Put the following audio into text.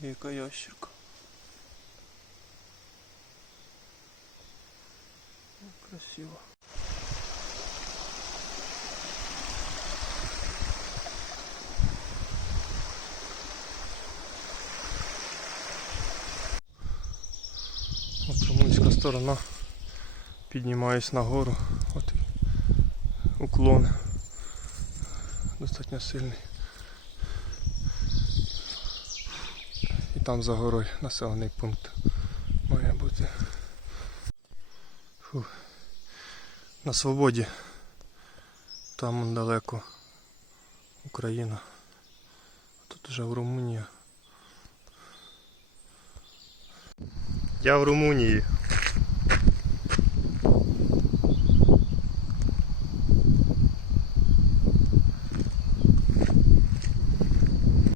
Яка ящерка. Красиво. Румунська сторона. Піднімаюсь нагору. От уклон. Достатньо сильний. Там за горою населений пункт має бути. Фу. На свободі. Там далеко Україна. Тут вже в Румунії. Я в Румунії.